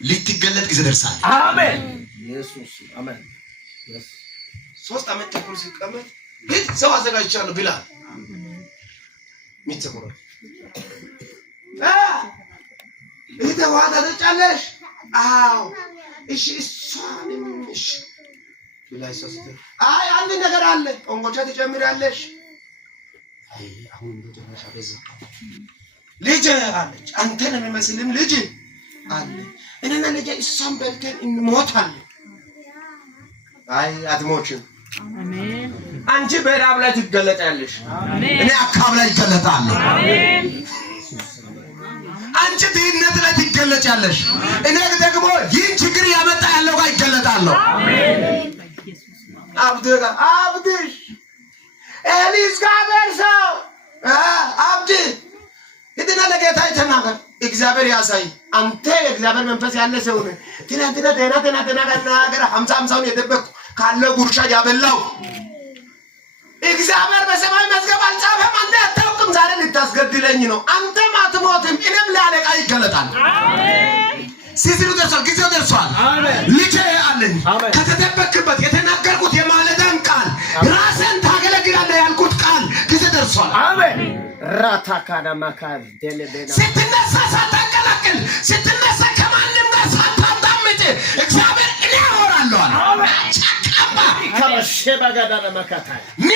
ልትገለጥ ጊዜ ደርሳል። አሜን ኢየሱስ አሜን። ሶስት አመት ተኩል ሲቀመጥ ግን ሰው አዘጋጅቻለሁ ብላ ሚተቆረ እህቴ ውሃ ታጠጫለሽ? አዎ እሺ እሷንም እሺ ብላ ይሰስተ አይ አንድ ነገር አለ ቆንጆቻ ትጨምሪያለሽ። አይ አሁን እንደጀመረሽ አበዛ ልጅ አለች አንተን የሚመስልም ልጅ አለ እኔና ልጅ እሷን በልተን እንሞታለን። አይ አትሞችም። አሜን። አንቺ በራብ ላይ ትገለጣለሽ። አሜን። እኔ አካብ ላይ ይገለጣለሁ። አሜን። አንቺ ድህነት ላይ ትገለጫለሽ። እኔ ደግሞ ይህን ችግር ያመጣ ያለው ጋር ይገለጣለሁ። አሜን። አብድሽ ኤሊስ ጋር ሰው አብድ ሂድና ለጌታ ተናገር። እግዚአብሔር ያሳይ አንተ የእግዚአብሔር መንፈስ ያለ ሰው ነህ። ትናንትና ደህና ነገር 50 የደበቅኩ ካለ ጉርሻ ያበላው እግዚአብሔር በሰማይ መዝገብ አልጻፈም። አንተ አታውቅም። ዛሬ ልታስገድለኝ ነው። አንተም አትሞትም። እኔም ለአለቃ ይገለጣል። አሜን። ሲዝሩ ደርሷል። ጊዜው ደርሷል። አሜን። ልጄ አለኝ ከተደበቅበት የተናገርኩት የማለዳን ቃል ራስን ታገለግላለህ ያልኩት ቃል ጊዜ ደርሷል። አሜን። ራታካና ማካዝ ደለበና ስትነሳ ሳታቀላቅል ስትነሳ ከማንም ጋር ሳታዳምጥ እግዚአብሔር እኔ አወራለሁ አለ። አሜን። ከበሸባ ጋዳና ማካታ እኔ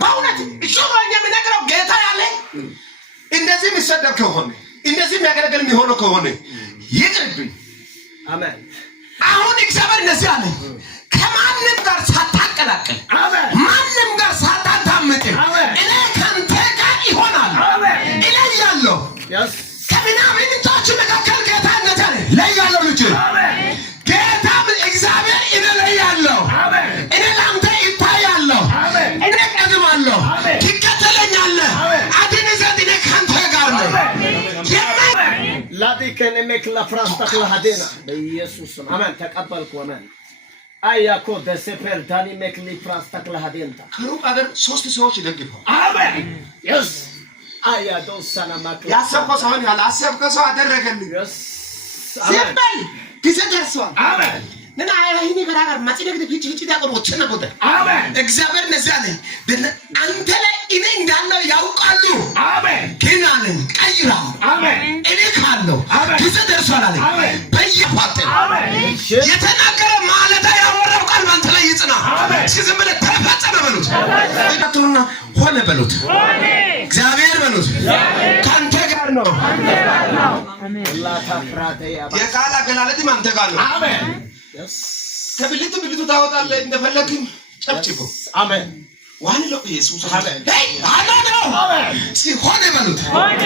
በእውነት እሾኝ የምነግረው ጌታ ያለ እንደዚህ የሚሰደብ ከሆነ እንደዚህ የሚያገለግል የሚሆነው ከሆነ ይቅርብኝ። አሜን። አሁን እግዚአብሔር እንደዚህ አለ ከማንም ጋር ሳታቀላቅል ማንም ጋር ሳታዳምጥ እኔ ካንተ ጋር ይሆናል። እኔ ያለው ከቢንያሚን ልጆች መካከል ጌታ እንደዚህ አለ ለያለው ልጅ ጌታ እግዚአብሔር እኔ ለያለው እኔ ላንተ ይታያለሁ እኔ ቀድማለሁ ትከተለኛለህ አድን ዘንድ እኔ ካንተ ጋር ነኝ። ላዲከነ መክላ ፍራንስታክ ለሃዴና በኢየሱስ አሜን። ተቀበልኩ አሜን። አያኮ ደሰፐር ዳኒ መክሊ ፍራንስታክ ለሃዴንታ ከሩቅ አገር 3 ሰዎች ይደግፋሉ። አሜን ኢየሱስ አያ ዶሳና ማክ ያሰብከው ሰው ያለ አሰብከው ሰው አደረገልኝ። አሜን። ጊዜ ደርሷል። አሜን። ነና አይኒ ገራጋር ማጽደግ ፍጭ ያቆም ወጥና ወደ አሜን። እግዚአብሔር እንደዚህ አለ አንተ ላይ እኔ እንዳለው ያውቃሉ። አሜን። ግን አለኝ ቀይራ አሜን። እኔ ካለው ጊዜ ደርሷል አለ በየፋተ አሜን። የተናገረ ማለዳ ያወራው ቃል ባንተ ላይ ይጽና። ዝም ብለህ ተፈጸመ በሉት አጥሩና ሆነ በሉት ሆነ እግዚአብሔር በሉት ካንተ ጋር ነው። አሜን። አላህ ታፍራተ ያባ የቃል አገላለጥ አንተ ጋር ነው። አሜን። ከብልቱ ታወጣለህ እንደፈለግህ ጨብጭቦ አሜን። ዋን ነው ኢየሱስ አሜን። አሜን። ሲሆነ በሉት ሆነ